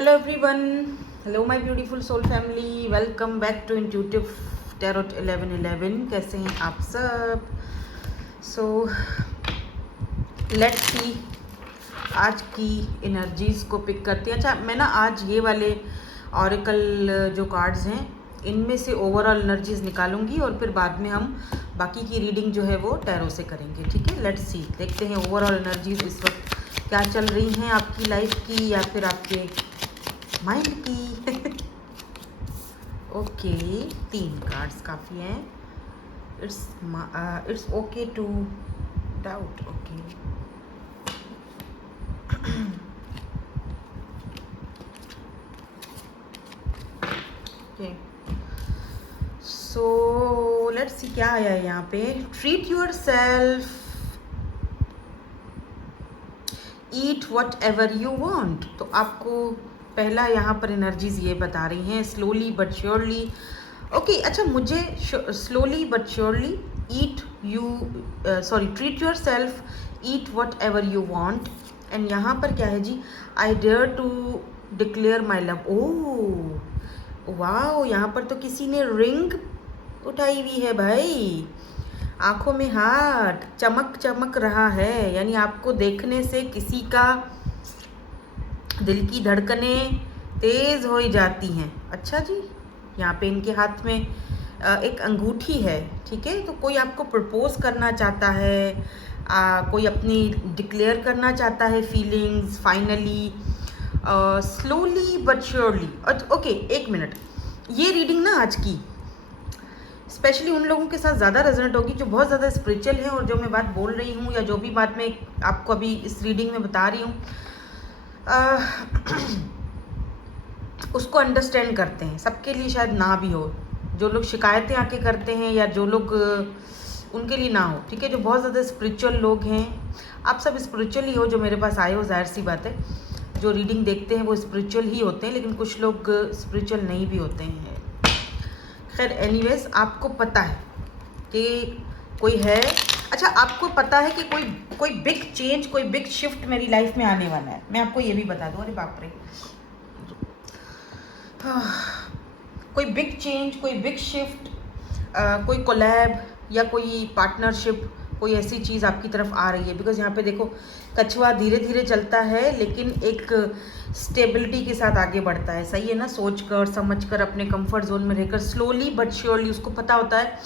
Hello everyone. Hello my beautiful soul family. Welcome back to Intuitive Tarot 1111. कैसे हैं आप सब? So let's see आज की एनर्जीज को पिक करते हैं. अच्छा, मैं ना आज ये वाले ऑरेकल जो कार्ड्स हैं इनमें से ओवरऑल एनर्जीज निकालूंगी और फिर बाद में हम बाकी की रीडिंग जो है वो टैरो से करेंगे. ठीक है, लेट्स सी, देखते हैं ओवरऑल एनर्जीज इस वक्त क्या चल रही हैं आपकी लाइफ की या फिर आपके माइंड की. ओके, 3 कार्ड्स काफ़ी हैं. It's okay to doubt. Okay, okay, so let's see क्या आया है यहाँ पे. Treat yourself, eat whatever you want. तो आपको पहला यहाँ पर एनर्जीज ये बता रही हैं, स्लोली बट श्योरली. ओके, अच्छा, मुझे slowly but surely treat yourself, eat whatever you want. And यहाँ पर क्या है जी, I dare to declare my love. Oh वाह, यहाँ पर तो किसी ने रिंग उठाई हुई है भाई. आंखों में हार्ट चमक चमक रहा है, यानी आपको देखने से किसी का दिल की धड़कनें तेज हो जाती हैं. अच्छा जी, यहाँ पे इनके हाथ में एक अंगूठी है. ठीक है, तो कोई आपको प्रपोज करना चाहता है, कोई अपनी डिक्लेयर करना चाहता है feelings finally, slowly but surely. Okay, 1 minute. ये रीडिंग ना आज की स्पेशली उन लोगों के साथ ज़्यादा रेजोनेट होगी जो बहुत ज़्यादा स्पिरिचुअल है और जो मैं बात बोल रही हूँ या जो भी बात मैं आपको अभी इस रीडिंग में बता रही हूँ उसको अंडरस्टैंड करते हैं. सबके लिए शायद ना भी हो, जो लोग शिकायतें आके करते हैं या जो लोग उनके लिए ना हो. ठीक है, जो बहुत ज़्यादा स्पिरिचुअल लोग हैं, आप सब स्पिरिचुअल ही हो जो मेरे पास आए हो, जाहिर सी बात है. जो रीडिंग देखते हैं वो स्पिरिचुअल ही होते हैं, लेकिन कुछ लोग स्पिरिचुअल नहीं भी होते हैं. खैर, एनीवेज, आपको पता है कि कोई है. अच्छा, आपको पता है कि कोई बिग चेंज, कोई बिग शिफ्ट मेरी लाइफ में आने वाला है. मैं आपको ये भी बता दूँ. अरे बाप रे, कोई बिग चेंज, कोई बिग शिफ्ट, कोई कोलैब या कोई पार्टनरशिप, कोई ऐसी चीज़ आपकी तरफ आ रही है. बिकॉज यहाँ पे देखो, कछुआ धीरे धीरे चलता है लेकिन एक स्टेबिलिटी के साथ आगे बढ़ता है. सही है ना, सोच कर समझ कर अपने कंफर्ट जोन में रहकर स्लोली बट श्योरली. उसको पता होता है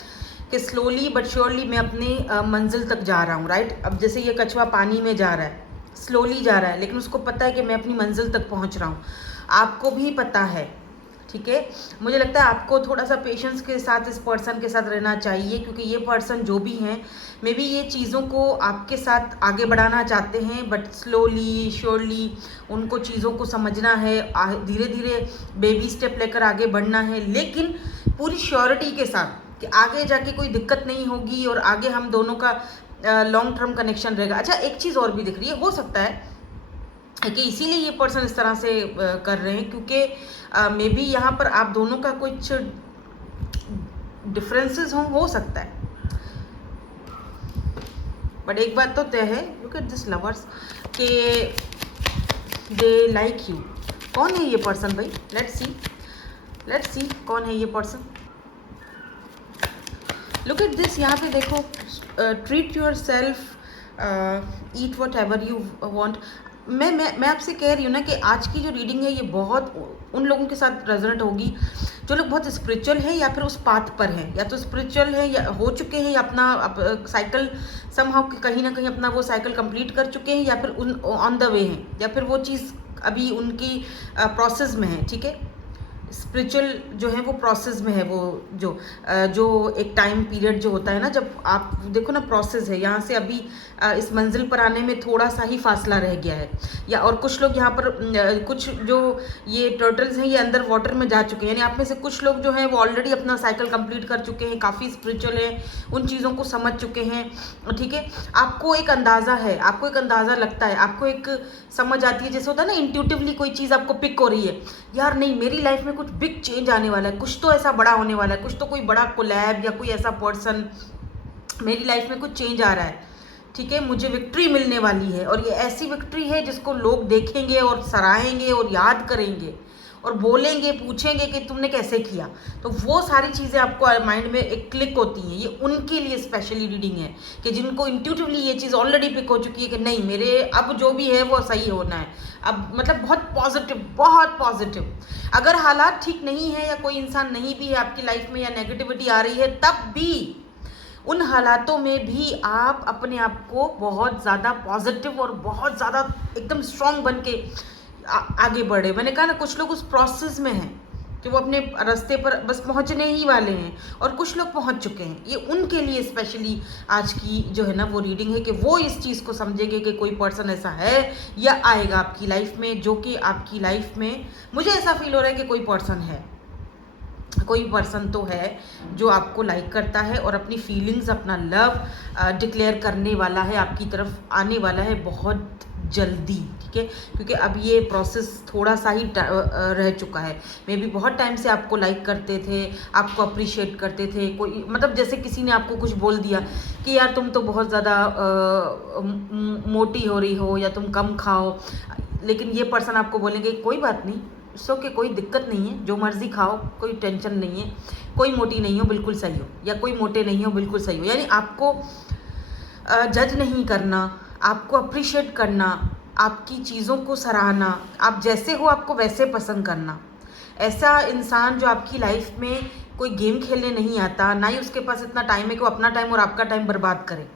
कि स्लोली बट श्योरली मैं अपनी मंजिल तक जा रहा हूँ. राइट, अब जैसे ये कछुआ पानी में जा रहा है, स्लोली जा रहा है, लेकिन उसको पता है कि मैं अपनी मंजिल तक पहुँच रहा हूँ. आपको भी पता है. ठीक है, मुझे लगता है आपको थोड़ा सा पेशेंस के साथ इस पर्सन के साथ रहना चाहिए, क्योंकि ये पर्सन जो भी हैं मे बी ये चीज़ों को आपके साथ आगे बढ़ाना चाहते हैं, बट स्लोली श्योरली उनको चीज़ों को समझना है, धीरे धीरे बेबी स्टेप लेकर आगे बढ़ना है, लेकिन पूरी श्योरिटी के साथ कि आगे जाके कोई दिक्कत नहीं होगी और आगे हम दोनों का लॉन्ग टर्म कनेक्शन रहेगा. अच्छा, एक चीज़ और भी दिख रही है, हो सकता है कि इसीलिए ये पर्सन इस तरह से कर रहे हैं क्योंकि मे बी यहाँ पर आप दोनों का कुछ डिफरेंसेस हो सकता है. बट एक बात तो तय है, लुक एट दिस लवर्स, के दे लाइक यू. कौन है ये पर्सन भाई? लेट्स सी कौन है ये पर्सन. लुक एट दिस, यहाँ पे देखो, treat yourself, eat whatever you want. मैं आपसे कह रही हूँ ना कि आज की जो रीडिंग है ये बहुत उन लोगों के साथ रेजोनेट होगी जो लोग बहुत स्पिरिचुअल हैं या फिर उस पाथ पर हैं, या तो स्पिरिचुअल है या हो चुके हैं या अपना साइकिल समहाउ कहीं ना कहीं अपना वो साइकिल कंप्लीट कर चुके हैं, या फिर उन ऑन द वे हैं, या फिर वो चीज़ अभी उनकी प्रोसेस में है. ठीक है, स्पिरिचुअल जो है वो प्रोसेस में है. वो जो एक टाइम पीरियड जो होता है ना, जब आप देखो ना, प्रोसेस है. यहाँ से अभी इस मंजिल पर आने में थोड़ा सा ही फासला रह गया है. या और कुछ लोग यहाँ पर कुछ जो ये टर्टल्स हैं ये अंदर वाटर में जा चुके हैं, यानी आप में से कुछ लोग जो हैं वो ऑलरेडी अपना साइकिल कंप्लीट कर चुके हैं, काफ़ी स्पिरिचुअल है, उन चीज़ों को समझ चुके हैं. ठीक है, आपको एक अंदाज़ा है, आपको एक अंदाज़ा लगता है, आपको एक समझ आती है, जैसे होता है ना इंट्यूटिवली कोई चीज़ आपको पिक हो रही है, यार नहीं मेरी लाइफ में कुछ बिग चेंज आने वाला है, कुछ तो ऐसा बड़ा होने वाला है, कुछ तो कोई बड़ा कोलैब या कोई ऐसा पर्सन मेरी लाइफ में कुछ चेंज आ रहा है. ठीक है, मुझे विक्ट्री मिलने वाली है, और ये ऐसी विक्ट्री है जिसको लोग देखेंगे और सराहेंगे और याद करेंगे और बोलेंगे, पूछेंगे कि तुमने कैसे किया। तो वो सारी चीज़ें आपको माइंड में एक क्लिक होती हैं। ये उनके लिए स्पेशली रीडिंग है कि जिनको इंट्यूटिवली ये चीज़ ऑलरेडी पिक हो चुकी है कि नहीं, मेरे अब जो भी है वो सही होना है, अब मतलब बहुत पॉजिटिव, बहुत पॉजिटिव। अगर हालात ठीक नहीं है या कोई इंसान नहीं भी है आपकी लाइफ में या नेगेटिविटी आ रही है, तब भी उन हालातों में भी आप अपने आप को बहुत ज़्यादा पॉजिटिव और बहुत ज़्यादा एकदम स्ट्रांग बन के आगे बढ़े। मैंने कहा ना, कुछ लोग उस प्रोसेस में हैं कि वो अपने रास्ते पर बस पहुंचने ही वाले हैं, और कुछ लोग पहुंच चुके हैं। ये उनके लिए स्पेशली आज की जो है ना वो रीडिंग है कि वो इस चीज़ को समझेंगे कि कोई पर्सन ऐसा है या आएगा आपकी लाइफ में, जो कि आपकी लाइफ में, मुझे ऐसा फील हो रहा है कि कोई पर्सन है, कोई पर्सन तो है जो आपको लाइक करता है और अपनी फीलिंग्स, अपना लव डिक्लेयर करने वाला है, आपकी तरफ आने वाला है बहुत जल्दी। ठीक है, क्योंकि अब ये प्रोसेस थोड़ा सा ही रह चुका है। मे बी बहुत टाइम से आपको लाइक करते थे, आपको अप्रिशिएट करते थे, कोई मतलब जैसे किसी ने आपको कुछ बोल दिया कि यार तुम तो बहुत ज़्यादा मोटी हो रही हो या तुम कम खाओ, लेकिन ये पर्सन आपको बोलेंगे कोई बात नहीं, सो कि कोई दिक्कत नहीं है, जो मर्ज़ी खाओ, कोई टेंशन नहीं है, कोई मोटी नहीं हो बिल्कुल सही हो, या कोई मोटे नहीं हो बिल्कुल सही हो। यानी आपको जज नहीं करना, आपको अप्रिशिएट करना, आपकी चीज़ों को सराहना, आप जैसे हो आपको वैसे पसंद करना। ऐसा इंसान जो आपकी लाइफ में कोई गेम खेलने नहीं आता, ना ही उसके पास इतना टाइम है कि वो अपना टाइम और आपका टाइम बर्बाद करे,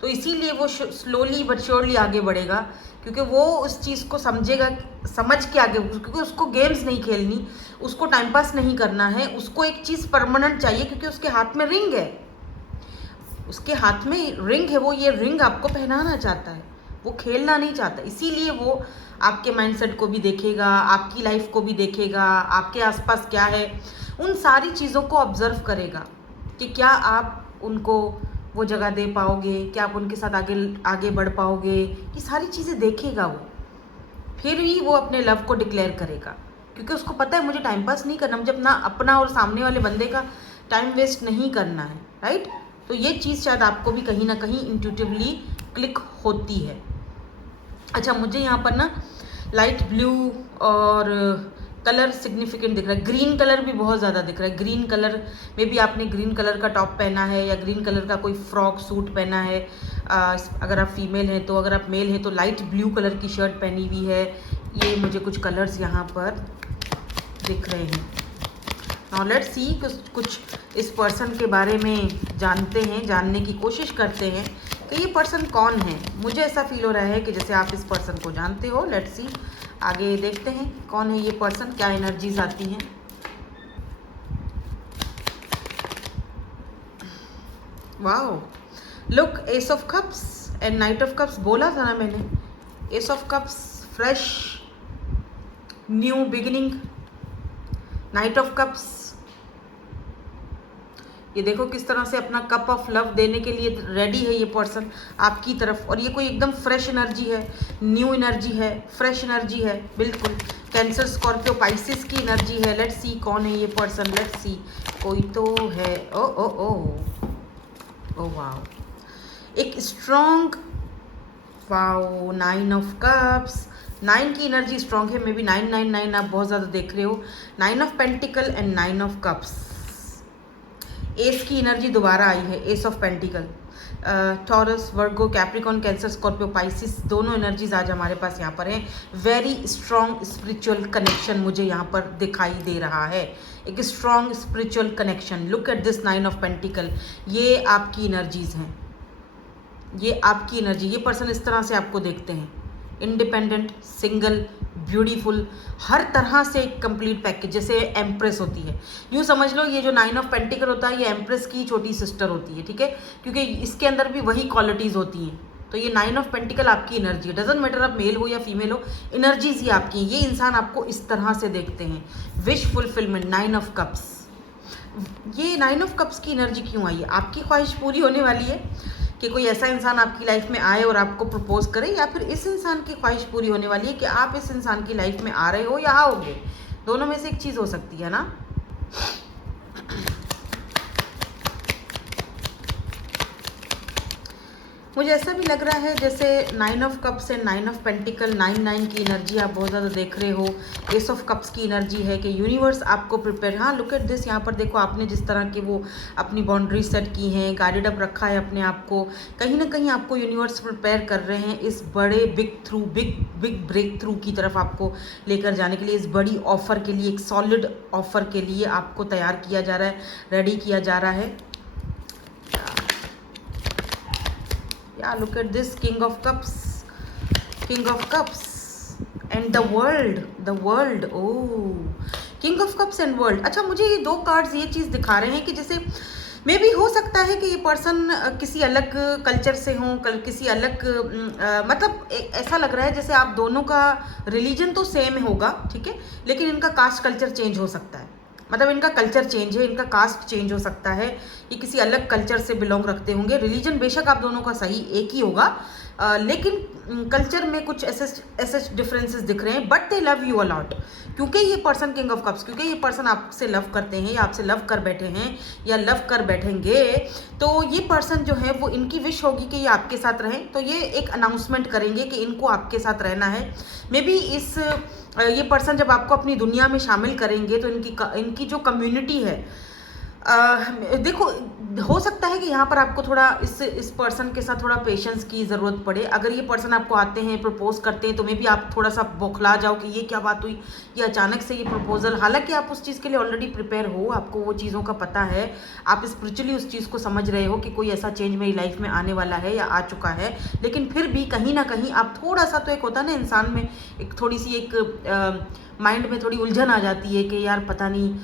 तो इसीलिए वो स्लोली बट श्योरली आगे बढ़ेगा, क्योंकि वो उस चीज़ को समझेगा, समझ के आगे, क्योंकि उसको गेम्स नहीं खेलनी, उसको टाइम पास नहीं करना है, उसको एक चीज़ परमानेंट चाहिए, क्योंकि उसके हाथ में रिंग है, उसके हाथ में रिंग है, वो ये रिंग आपको पहनाना चाहता है, वो खेलना नहीं चाहता। इसीलिए वो आपके माइंडसेट को भी देखेगा, आपकी लाइफ को भी देखेगा, आपके आसपास क्या है उन सारी चीज़ों को ऑब्जर्व करेगा कि क्या आप उनको वो जगह दे पाओगे, क्या आप उनके साथ आगे आगे बढ़ पाओगे, ये सारी चीज़ें देखेगा वो। फिर ही वो अपने लव को डिक्लेयर करेगा, क्योंकि उसको पता है मुझे टाइम पास नहीं करना, मुझे अपना और सामने वाले बंदे का टाइम वेस्ट नहीं करना है, राइट। तो ये चीज़ शायद आपको भी कहीं ना कहीं इंट्यूटिवली क्लिक होती है। अच्छा, मुझे यहाँ पर ना लाइट ब्लू और कलर सिग्निफिकेंट दिख रहा है, ग्रीन कलर भी बहुत ज़्यादा दिख रहा है। ग्रीन कलर में भी आपने ग्रीन कलर का टॉप पहना है या ग्रीन कलर का कोई फ्रॉक सूट पहना है, अगर आप फीमेल हैं तो, अगर आप मेल हैं तो लाइट ब्लू कलर की शर्ट पहनी हुई है। ये मुझे कुछ कलर्स यहाँ पर दिख रहे हैं। नाउ लेट्स सी, कुछ इस पर्सन के बारे में जानते हैं, जानने की कोशिश करते हैं कि ये पर्सन कौन है। मुझे ऐसा फील हो रहा है कि जैसे आप इस पर्सन को जानते हो। लेट्स सी, आगे देखते हैं कौन है ये पर्सन, क्या एनर्जीज आती हैं। Wow, look, S of cups and night of cups. बोला था ना मैंने, S of cups fresh new beginning, night of cups ये देखो किस तरह से अपना कप ऑफ लव देने के लिए रेडी है ये पर्सन आपकी तरफ। और ये कोई एकदम फ्रेश एनर्जी है, न्यू एनर्जी है, फ्रेश एनर्जी है, बिल्कुल कैंसर, स्कॉर्पियो, पाइसिस की एनर्जी है। लेट्स सी कौन है ये पर्सन, लेट्स सी, कोई तो है। ओ ओ ओ ओ वाओ, एक स्ट्रॉन्ग, वाओ, 9 ऑफ कप्स। 9 की एनर्जी स्ट्रॉन्ग है, मे बी 999 आप बहुत ज़्यादा देख रहे हो। 9 of pentacle and 9 of cups. S की एनर्जी दोबारा आई है, S of pentacle. Taurus, Virgo, Capricorn, cancer, Scorpio, Pisces, दोनों एनर्जीज आज हमारे पास यहाँ पर हैं। वेरी स्ट्रॉन्ग स्पिरिचुअल कनेक्शन मुझे यहाँ पर दिखाई दे रहा है, एक strong spiritual connection. Look at this 9 of pentacle, ये आपकी एनर्जीज हैं, ये आपकी एनर्जी। ये पर्सन इस तरह से आपको देखते हैं, इंडिपेंडेंट, सिंगल, ब्यूटीफुल, हर तरह से एक कंप्लीट पैकेज, जैसे एम्प्रेस होती है। यूँ समझ लो ये जो 9 ऑफ पेंटिकल होता है ये एम्प्रेस की छोटी सिस्टर होती है, ठीक है, क्योंकि इसके अंदर भी वही क्वालिटीज़ होती हैं। तो ये 9 ऑफ पेंटिकल आपकी एनर्जी है, डजेंट मैटर आप मेल हो या फीमेल हो, एनर्जीज ही आपकी। ये इंसान आपको इस तरह से देखते हैं, विश फुलफिलमेंट, 9 ऑफ कप्स। ये 9 ऑफ कप्स की एनर्जी क्यों आई है? आपकी ख्वाहिश पूरी होने वाली है कि कोई ऐसा इंसान आपकी लाइफ में आए और आपको प्रपोज करे, या फिर इस इंसान की ख्वाहिश पूरी होने वाली है कि आप इस इंसान की लाइफ में आ रहे हो या आओगे। दोनों में से एक चीज़ हो सकती है ना। मुझे ऐसा भी लग रहा है जैसे 9 of cups and 9 of pentacle 9 की एनर्जी आप बहुत ज़्यादा देख रहे हो। एस ऑफ कप्स की एनर्जी है कि यूनिवर्स आपको प्रिपेयर, हाँ लुक एट दिस, यहाँ पर देखो आपने जिस तरह के वो अपनी बाउंड्री सेट की हैं, गाइडेड अप रखा है अपने आप को, कहीं ना कहीं आपको यूनिवर्स प्रिपेयर कर रहे हैं इस बड़े बिग ब्रेक थ्रू की तरफ आपको लेकर जाने के लिए, इस बड़ी ऑफर के लिए, एक सॉलिड ऑफर के लिए आपको तैयार किया जा रहा है, रेडी किया जा रहा है। Yeah, look at this, king of cups and the world, oh, king of cups and world। अच्छा, मुझे ये दो कार्ड्स ये चीज़ दिखा रहे हैं कि जैसे मे भी हो सकता है कि ये पर्सन किसी अलग कल्चर से हों, किसी अलग मतलब ऐसा लग रहा है जैसे आप दोनों का रिलीजन तो सेम होगा, ठीक है, लेकिन इनका कास्ट कल्चर चेंज हो सकता है, मतलब इनका कल्चर चेंज है, इनका कास्ट चेंज हो सकता है, ये किसी अलग कल्चर से बिलोंग रखते होंगे। रिलीजन बेशक आप दोनों का सही एक ही होगा, लेकिन कल्चर में कुछ ऐसे डिफरेंसेस दिख रहे हैं, but they love you a lot, क्योंकि ये पर्सन किंग ऑफ कप्स, क्योंकि ये पर्सन आपसे लव करते हैं या आपसे लव कर बैठे हैं या लव कर बैठेंगे, तो ये पर्सन जो है वो इनकी विश होगी कि ये आपके साथ रहें, तो ये एक अनाउंसमेंट करेंगे कि इनको आपके साथ रहना है। मे बी ये पर्सन जब आपको अपनी दुनिया में शामिल करेंगे तो इनकी जो कम्युनिटी है, देखो हो सकता है कि यहाँ पर आपको थोड़ा इस पर्सन के साथ थोड़ा पेशेंस की ज़रूरत पड़े। अगर ये पर्सन आपको आते हैं, प्रपोज करते हैं, तो मे बी आप थोड़ा सा बौखला जाओ कि ये क्या बात हुई, ये अचानक से ये प्रपोजल, हालांकि आप उस चीज़ के लिए ऑलरेडी प्रिपेयर हो, आपको वो चीज़ों का पता है, आप स्पिरिचुअली उस चीज़ को समझ रहे हो कि कोई ऐसा चेंज मेरी लाइफ में आने वाला है या आ चुका है, लेकिन फिर भी कहीं ना कहीं आप थोड़ा सा, तो एक होता है ना इंसान में एक थोड़ी सी एक माइंड में थोड़ी उलझन आ जाती है कि यार पता नहीं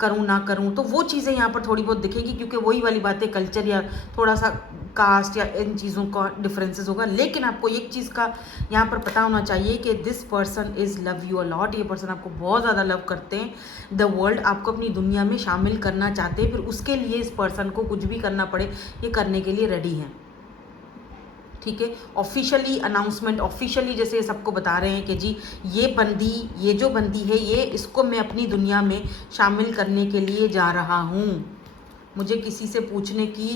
करूँ ना करूँ, तो वो चीज़ें यहाँ पर थोड़ी बहुत दिखेगी, क्योंकि वही वाली बातें कल्चर या थोड़ा सा कास्ट या इन चीज़ों का डिफरेंसेस होगा। लेकिन आपको एक चीज़ का यहाँ पर पता होना चाहिए कि this person is love you a lot, ये पर्सन आपको बहुत ज़्यादा लव करते हैं, द वर्ल्ड आपको अपनी दुनिया में शामिल करना चाहते हैं, फिर उसके लिए इस पर्सन को कुछ भी करना पड़े ये करने के लिए रेडी हैं, ठीक है। ऑफिशियली अनाउंसमेंट, ऑफिशियली जैसे सबको बता रहे हैं कि जी ये जो बंदी है, ये इसको मैं अपनी दुनिया में शामिल करने के लिए जा रहा हूँ। मुझे किसी से पूछने की,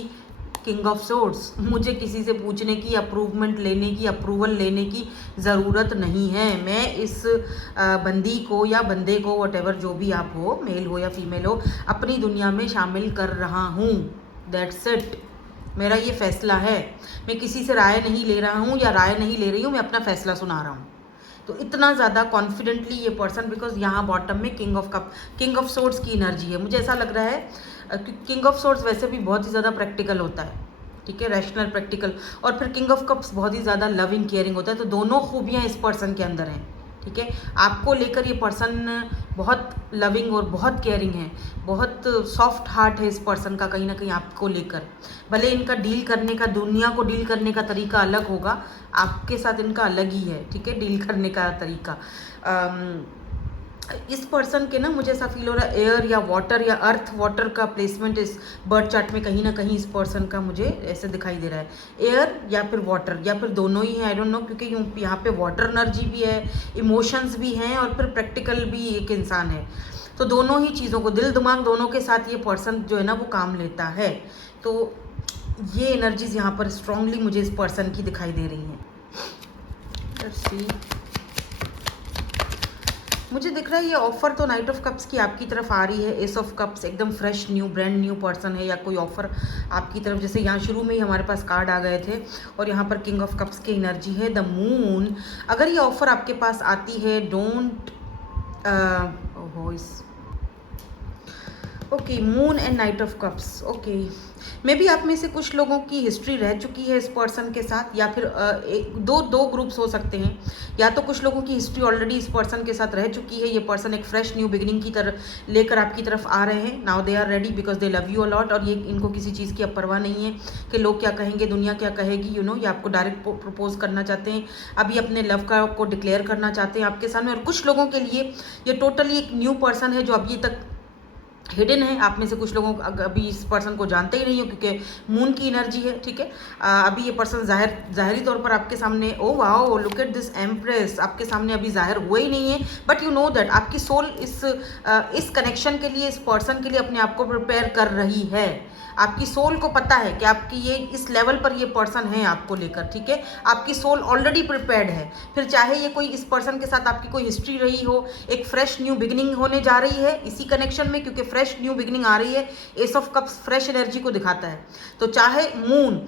किंग ऑफ सोर्ड्स, मुझे किसी से पूछने की, अप्रूवल लेने की ज़रूरत नहीं है। मैं इस बंदी को या बंदे को, वॉटेवर जो भी आप हो, मेल हो या फीमेल हो, अपनी दुनिया में शामिल कर रहा हूँ। दैट्स इट, मेरा ये फैसला है। मैं किसी से राय नहीं ले रहा हूँ या राय नहीं ले रही हूँ, मैं अपना फैसला सुना रहा हूँ। तो इतना ज़्यादा कॉन्फिडेंटली ये पर्सन, बिकॉज यहाँ बॉटम में किंग ऑफ सोर्ड्स की एनर्जी है। मुझे ऐसा लग रहा है किंग ऑफ सोर्ड्स वैसे भी बहुत ही ज़्यादा प्रैक्टिकल होता है, ठीक है, रैशनल प्रैक्टिकल, और फिर किंग ऑफ कप्स बहुत ही ज़्यादा लविंग केयरिंग होता है। तो दोनों खूबियाँ इस पर्सन के अंदर हैं, ठीक है। आपको लेकर ये पर्सन बहुत लविंग और बहुत केयरिंग है, बहुत सॉफ्ट हार्ट है इस पर्सन का कहीं ना कहीं आपको लेकर। भले इनका डील करने का, दुनिया को डील करने का तरीका अलग होगा, आपके साथ इनका अलग ही है, ठीक है, डील करने का तरीका। इस पर्सन के ना, मुझे ऐसा फील हो रहा है एयर या वाटर या अर्थ वाटर का प्लेसमेंट इस बर्थ चार्ट में कहीं ना कहीं इस पर्सन का मुझे ऐसे दिखाई दे रहा है, एयर या फिर वाटर या फिर दोनों ही है, आई डोंट नो, क्योंकि यहाँ पे वाटर एनर्जी भी है, इमोशंस भी हैं और फिर प्रैक्टिकल भी एक इंसान है। तो दोनों ही चीज़ों को, दिल दिमाग दोनों के साथ ये पर्सन जो है ना वो काम लेता है। तो ये एनर्जीज यहाँ पर स्ट्रांगली मुझे इस पर्सन की दिखाई दे रही हैं। लेट्स सी, मुझे दिख रहा है ये ऑफर तो नाइट ऑफ कप्स की आपकी तरफ आ रही है, एस ऑफ कप्स एकदम fresh new brand new person है या कोई ऑफर आपकी तरफ, जैसे यहाँ शुरू में ही हमारे पास कार्ड आ गए थे और यहाँ पर किंग ऑफ कप्स की एनर्जी है, द मून। अगर ये ऑफर आपके पास आती है, don't okay, moon and night of cups, okay, may be आप में से कुछ लोगों की हिस्ट्री रह चुकी है इस पर्सन के साथ, या फिर दो ग्रुप्स हो सकते हैं, या तो कुछ लोगों की हिस्ट्री ऑलरेडी इस पर्सन के साथ रह चुकी है, ये पर्सन एक फ्रेश न्यू बिगिनिंग की तरह लेकर आपकी तरफ आ रहे हैं। Now they are ready because they love you a lot, और ये इनको किसी चीज़ की अब परवाह नहीं है कि लोग क्या कहेंगे, दुनिया क्या कहेगी, यू नो, ये आपको डायरेक्ट प्रपोज करना चाहते हैं, अभी अपने लव को डिक्लेयर करना चाहते हैं आपके सामने। और कुछ लोगों के लिए ये टोटली एक न्यू पर्सन है जो अभी तक हिडन है। आप में से कुछ लोगों अभी इस पर्सन को जानते ही नहीं हो, क्योंकि मून की एनर्जी है, ठीक है। अभी ये पर्सन ज़ाहिरी तौर पर आपके सामने, oh wow look at this empress, आपके सामने अभी जाहिर हुए ही नहीं है, बट यू नो दैट आपकी सोल इस कनेक्शन के लिए, इस पर्सन के लिए अपने आप को प्रिपेयर कर रही है। आपकी सोल को पता है कि आपकी ये इस लेवल पर ये पर्सन है आपको लेकर, ठीक है। आपकी सोल ऑलरेडी प्रिपेयर्ड है। फिर चाहे ये कोई इस पर्सन के साथ आपकी कोई हिस्ट्री रही हो, एक फ्रेश न्यू बिगिनिंग होने जा रही है इसी कनेक्शन में, क्योंकि फ्रेश न्यू बिगिनिंग आ रही है। S of cups fresh energy को दिखाता है। तो चाहे मून,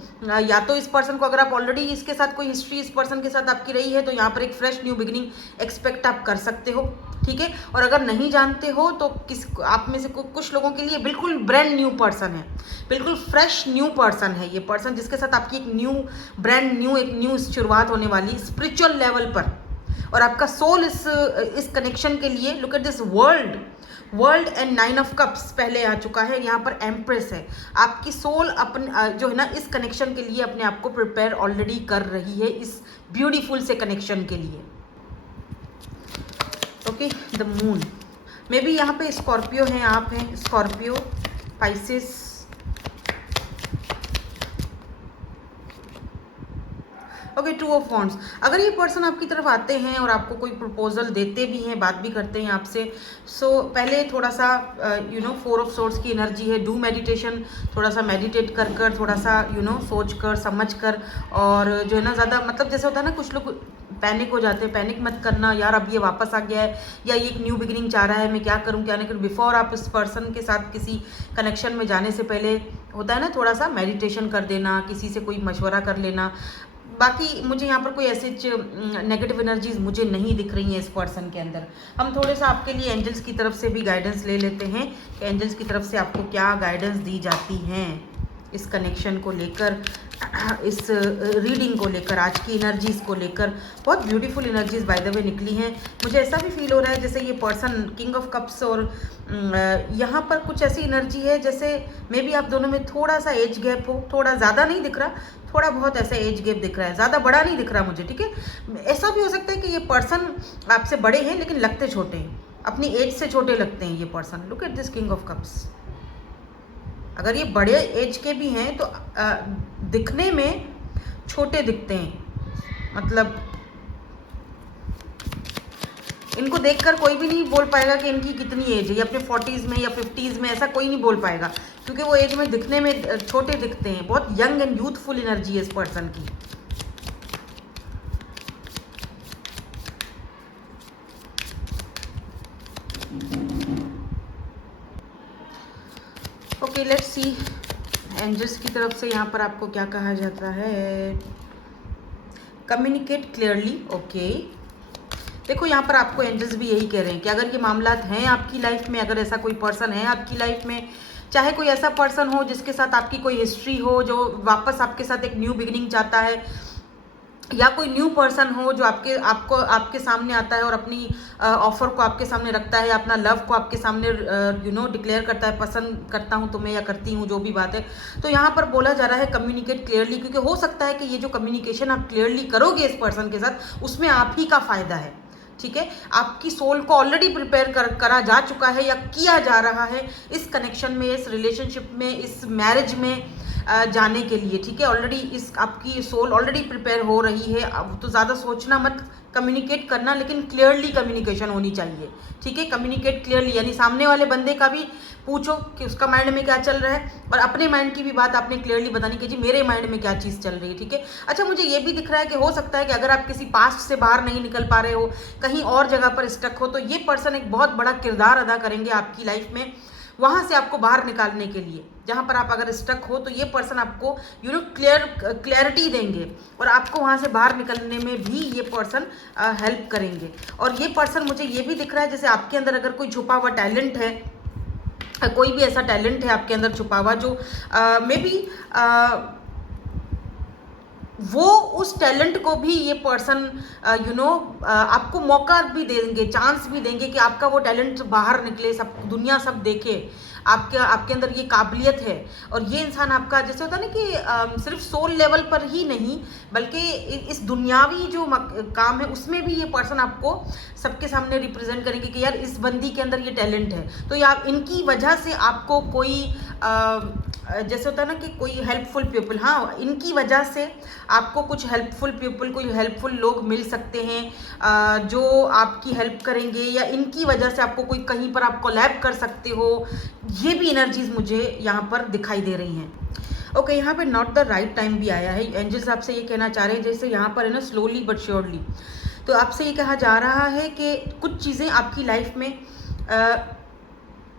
या तो इस पर्सन को, अगर आप ऑलरेडी इसके साथ कोई हिस्ट्री इस पर्सन के साथ आपकी रही है, तो यहाँ पर एक फ्रेश न्यू बिगिनिंग एक्सपेक्ट आप कर सकते हो, ठीक है। और अगर नहीं जानते हो तो आप में से कुछ लोगों के लिए बिल्कुल ब्रांड न्यू पर्सन है, बिल्कुल फ्रेश न्यू पर्सन है ये पर्सन, जिसके साथ आपकी एक ब्रांड न्यू एक न्यू शुरुआत होने वाली स्पिरिचुअल लेवल पर। और आपका सोल इस कनेक्शन के लिए, look at this world and 9 of cups पहले आ चुका है, यहाँ पर एम्प्रेस है। आपकी सोल जो है ना, इस कनेक्शन के लिए अपने आप को प्रिपेयर ऑलरेडी कर रही है, इस ब्यूटीफुल से कनेक्शन के लिए। Okay, the moon may be यहाँ पे स्कॉर्पियो हैं, आप हैं Scorpio, Pisces. Okay, 2 of wands. अगर ये पर्सन आपकी तरफ आते हैं और आपको कोई प्रपोजल देते भी हैं, बात भी करते हैं आपसे, सो पहले थोड़ा सा 4 ऑफ सोर्ड्स की एनर्जी है, डू मेडिटेशन, थोड़ा सा मेडिटेट कर थोड़ा सा सोच कर समझ कर, और जो है ना ज़्यादा, मतलब जैसे होता है ना, कुछ लोग पैनिक हो जाते हैं, पैनिक मत करना यार, अब ये वापस आ गया है या ये एक न्यू बिगिनिंग चाह रहा है, मैं क्या करूं क्या नहीं करूं। बिफोर आप इस पर्सन के साथ किसी कनेक्शन में जाने से पहले होता है ना, थोड़ा सा मेडिटेशन कर देना, किसी से कोई मशवरा कर लेना। बाकी मुझे यहाँ पर कोई ऐसे नेगेटिव एनर्जीज मुझे नहीं दिख रही हैं इस पर्सन के अंदर। हम थोड़े सा आपके लिए एंजल्स की तरफ से भी गाइडेंस ले लेते हैं कि एंजल्स की तरफ से आपको क्या गाइडेंस दी जाती हैं इस कनेक्शन को लेकर, इस रीडिंग को लेकर, आज की एनर्जीज़ को लेकर। बहुत beautiful energies by the way निकली हैं। मुझे ऐसा भी फील हो रहा है जैसे ये पर्सन किंग ऑफ कप्स, और यहाँ पर कुछ ऐसी एनर्जी है जैसे मे बी आप दोनों में थोड़ा सा एज गैप हो, थोड़ा ज़्यादा नहीं दिख रहा, थोड़ा बहुत ऐसा एज गैप दिख रहा है, ज़्यादा बड़ा नहीं दिख रहा मुझे, ठीक है। ऐसा भी हो सकता है कि ये पर्सन आपसे बड़े हैं लेकिन लगते छोटे हैं, अपनी एज से छोटे लगते हैं ये person. Look at this king of cups. अगर ये बड़े एज के भी हैं तो दिखने में छोटे दिखते हैं, मतलब इनको देखकर कोई भी नहीं बोल पाएगा कि इनकी कितनी एज है, या अपने 40s में या 50s में, ऐसा कोई नहीं बोल पाएगा, क्योंकि वो एज में दिखने में छोटे दिखते हैं। बहुत यंग एंड यूथफुल एनर्जी है इस पर्सन की। ओके, लेट्स सी एंजल्स की तरफ से यहाँ पर आपको क्या कहा जाता है। Communicate clearly. ओके, देखो यहाँ पर आपको एंजल्स भी यही कह रहे हैं कि अगर ये मामलात हैं आपकी लाइफ में, अगर ऐसा कोई पर्सन है आपकी लाइफ में, चाहे कोई ऐसा पर्सन हो जिसके साथ आपकी कोई हिस्ट्री हो, जो वापस आपके साथ एक न्यू बिगिनिंग चाहता है, या कोई न्यू पर्सन हो जो आपके सामने आता है और अपनी ऑफर को आपके सामने रखता है, अपना लव को आपके सामने डिक्लेयर करता है, पसंद करता हूँ तुम्हें या करती हूँ, जो भी बात है। तो यहाँ पर बोला जा रहा है कम्युनिकेट क्लियरली, क्योंकि हो सकता है कि ये जो कम्युनिकेशन आप क्लियरली करोगे इस पर्सन के साथ, उसमें आप ही का फ़ायदा है, ठीक है। आपकी सोल को ऑलरेडी प्रिपेयर करा जा चुका है या किया जा रहा है इस कनेक्शन में, इस रिलेशनशिप में, इस मैरिज में जाने के लिए, ठीक है। ऑलरेडी इस आपकी सोल ऑलरेडी प्रिपेयर हो रही है। अब तो ज़्यादा सोचना मत, कम्युनिकेट करना, लेकिन क्लियरली कम्युनिकेशन होनी चाहिए, ठीक है। कम्युनिकेट क्लियरली यानी सामने वाले बंदे का भी पूछो कि उसका माइंड में क्या चल रहा है, और अपने माइंड की भी बात आपने क्लियरली बतानी कि जी मेरे माइंड में क्या चीज़ चल रही है, ठीक है। अच्छा, मुझे ये भी दिख रहा है कि हो सकता है कि अगर आप किसी पास्ट से बाहर नहीं निकल पा रहे हो, कहीं और जगह पर स्टक हो, तो ये पर्सन एक बहुत बड़ा किरदार अदा करेंगे आपकी लाइफ में, वहाँ से आपको बाहर निकालने के लिए। जहाँ पर आप अगर स्टक हो तो ये पर्सन आपको क्लैरिटी देंगे, और आपको वहाँ से बाहर निकलने में भी ये पर्सन हेल्प करेंगे। और ये पर्सन, मुझे ये भी दिख रहा है जैसे आपके अंदर अगर कोई छुपा हुआ टैलेंट है, कोई भी ऐसा टैलेंट है आपके अंदर छुपा हुआ जो मे बी वो उस टैलेंट को भी ये पर्सन आपको मौका भी देंगे, चांस भी देंगे कि आपका वो टैलेंट बाहर निकले, सब दुनिया सब देखे आपके अंदर ये काबिलियत है। और ये इंसान आपका जैसे होता है ना कि सिर्फ सोल लेवल पर ही नहीं बल्कि इस दुनियावी जो काम है उसमें भी ये पर्सन आपको सबके सामने रिप्रेजेंट करेंगे कि यार इस बंदी के अंदर ये टैलेंट है। तो या इनकी वजह से आपको कोई जैसे होता है ना कि कोई हेल्पफुल पीपल, हाँ इनकी वजह से आपको कुछ हेल्पफुल पीपल, कोई हेल्पफुल लोग मिल सकते हैं जो आपकी हेल्प करेंगे, या इनकी वजह से आपको कोई कहीं पर आप कोलैब कर सकते हो। ये भी एनर्जीज मुझे यहाँ पर दिखाई दे रही हैं। ओके, यहाँ पे नॉट द राइट टाइम भी आया है। एंजल्स आपसे ये कहना चाह रहे हैं जैसे यहाँ पर है ना स्लोली बट श्योरली, तो आपसे ये कहा जा रहा है कि कुछ चीज़ें आपकी लाइफ में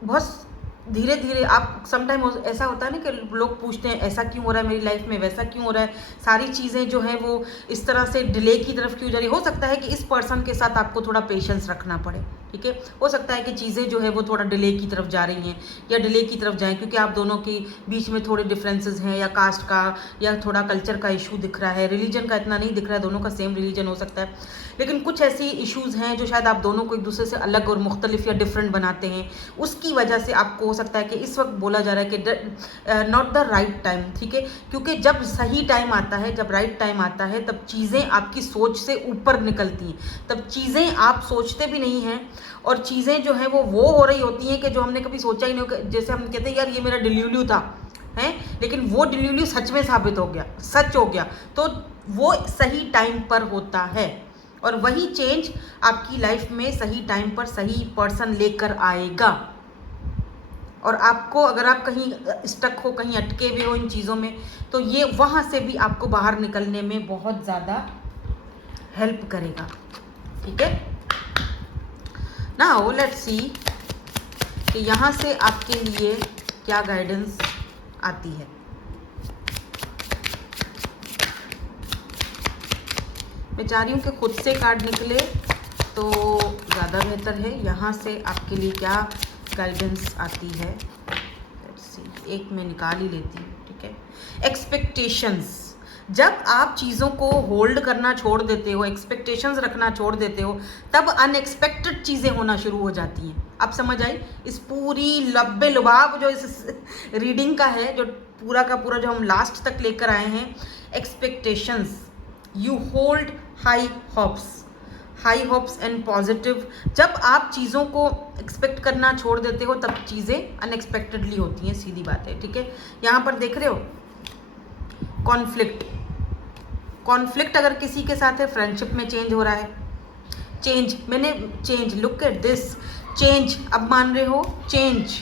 बहुत धीरे धीरे आप समटाइम ऐसा होता है ना कि लोग पूछते हैं ऐसा क्यों हो रहा है मेरी लाइफ में, वैसा क्यों हो रहा है, सारी चीज़ें जो हैं वो इस तरह से डिले की तरफ क्यों जा रही। हो सकता है कि इस पर्सन के साथ आपको थोड़ा पेशेंस रखना पड़े, ठीक है। हो सकता है कि चीज़ें जो है वो थोड़ा डिले की तरफ जा रही हैं या डिले की तरफ जाएं क्योंकि आप दोनों के बीच में थोड़े डिफरेंसेस हैं, या कास्ट का या थोड़ा कल्चर का इशू दिख रहा है, रिलीजन का इतना नहीं दिख रहा है, दोनों का सेम रिलीजन हो सकता है, लेकिन कुछ ऐसी इश्यूज़ हैं जो शायद आप दोनों को एक दूसरे से अलग और मुख्तलिफ या डिफरेंट बनाते हैं। उसकी वजह से आपको हो सकता है कि इस वक्त बोला जा रहा है कि नॉट द राइट टाइम, ठीक है। क्योंकि जब सही टाइम आता है, जब राइट टाइम आता है, तब चीज़ें आपकी सोच से ऊपर निकलती हैं, तब चीज़ें आप सोचते भी नहीं हैं और चीज़ें जो हैं वो हो रही होती हैं कि जो हमने कभी सोचा ही नहीं। जैसे हम कहते हैं यार ये मेरा डिल्यूल्यू था है, लेकिन वो डिल्यूल्यू सच में साबित हो गया, सच हो गया। तो वो सही टाइम पर होता है और वही चेंज आपकी लाइफ में सही टाइम पर सही पर्सन लेकर आएगा। और आपको अगर आप कहीं स्टक हो, कहीं अटके हुए हो इन चीज़ों में, तो ये वहाँ से भी आपको बाहर निकलने में बहुत ज़्यादा हेल्प करेगा, ठीक है। नाउ लेट्स सी कि यहाँ से आपके लिए क्या गाइडेंस आती है। मैं चाह रही हूँ कि खुद से कार्ड निकले तो ज़्यादा बेहतर है। यहाँ से आपके लिए क्या गाइडेंस आती है, लेट्स सी। एक मैं निकाल ही लेती हूँ, ठीक है। एक्सपेक्टेशंस, जब आप चीज़ों को होल्ड करना छोड़ देते हो, एक्सपेक्टेशंस रखना छोड़ देते हो, तब अनएक्सपेक्टेड चीज़ें होना शुरू हो जाती हैं। आप समझ आई इस पूरी लब्बे लुबाब जो इस रीडिंग का है, जो पूरा का पूरा जो हम लास्ट तक लेकर आए हैं। Expectations, you hold high hopes and positive. जब आप चीज़ों को एक्सपेक्ट करना छोड़ देते हो तब चीज़ें अनएक्सपेक्टेडली होती हैं, सीधी बात है, ठीक है। यहाँ पर देख रहे हो कॉन्फ्लिक्ट अगर किसी के साथ है, फ्रेंडशिप में चेंज हो रहा है। Change look at this, change अब मान रहे हो, चेंज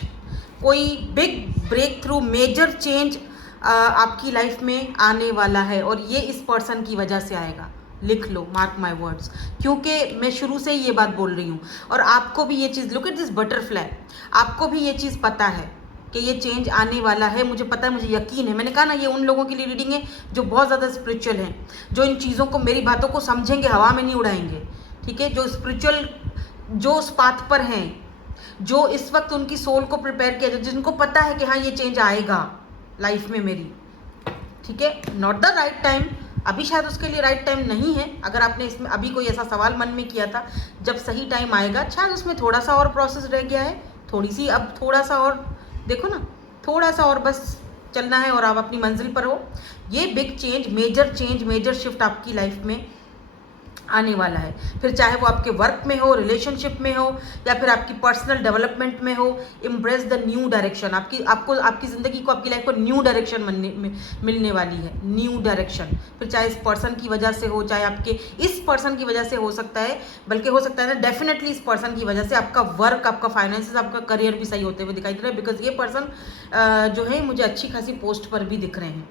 कोई big breakthrough, major change आपकी लाइफ में आने वाला है और ये इस पर्सन की वजह से आएगा। लिख लो, मार्क माय वर्ड्स, क्योंकि मैं शुरू से ही ये बात बोल रही हूँ और आपको भी ये चीज़, लुक एट दिस बटरफ्लाई, आपको भी ये चीज़ पता है कि ये चेंज आने वाला है। मुझे पता है, मुझे यकीन है। मैंने कहा ना ये उन लोगों के लिए रीडिंग है जो बहुत ज़्यादा स्पिरिचुअल हैं, जो इन चीज़ों को, मेरी बातों को समझेंगे, हवा में नहीं उड़ाएंगे, ठीक है। जो स्पिरिचुअल, जो उस पाथ पर हैं, जो इस वक्त उनकी सोल को प्रिपेयर किया जाए, जिनको पता है कि हाँ ये चेंज आएगा लाइफ में मेरी, ठीक है। नॉट द राइट टाइम, अभी शायद उसके लिए राइट टाइम नहीं है। अगर आपने इसमें अभी कोई ऐसा सवाल मन में किया था, जब सही टाइम आएगा, शायद उसमें थोड़ा सा और प्रोसेस रह गया है, थोड़ी सी, अब थोड़ा सा और देखो ना, थोड़ा सा और बस चलना है और आप अपनी मंजिल पर हो। ये बिग चेंज, मेजर शिफ्ट आपकी लाइफ में आने वाला है। फिर चाहे वो आपके वर्क में हो, रिलेशनशिप में हो, या फिर आपकी पर्सनल डेवलपमेंट में हो। इम्प्रेस द न्यू डायरेक्शन, आपकी ज़िंदगी को, आपकी लाइफ को न्यू डायरेक्शन मिलने वाली है, न्यू डायरेक्शन। फिर चाहे इस पर्सन की वजह से हो, चाहे आपके इस पर्सन की वजह से हो सकता है, बल्कि हो सकता है ना डेफिनेटली इस पर्सन की वजह से आपका वर्क, आपका फाइनेंसेस, आपका करियर भी सही होते हुए दिखाई दे रहा है। बिकॉज ये पर्सन जो है मुझे अच्छी खासी पोस्ट पर भी दिख रहे हैं,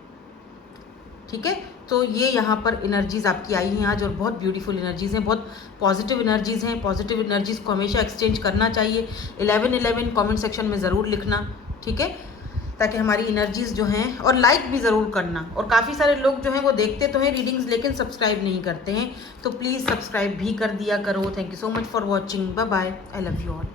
ठीक है। तो ये यहाँ पर एनर्जीज़ आपकी आई हैं आज और बहुत ब्यूटीफुल एनर्जीज़ हैं, बहुत पॉजिटिव एनर्जीज़ हैं। पॉजिटिव एनर्जीज़ को हमेशा एक्सचेंज करना चाहिए। 1111 कमेंट सेक्शन में ज़रूर लिखना, ठीक है, ताकि हमारी एनर्जीज़ जो हैं, और लाइक भी ज़रूर करना। और काफ़ी सारे लोग जो हैं वो देखते तो हैं रीडिंग्स लेकिन सब्सक्राइब नहीं करते हैं, तो प्लीज़ सब्सक्राइब भी कर दिया करो। Thank you so much for watching, bye bye, I love you all.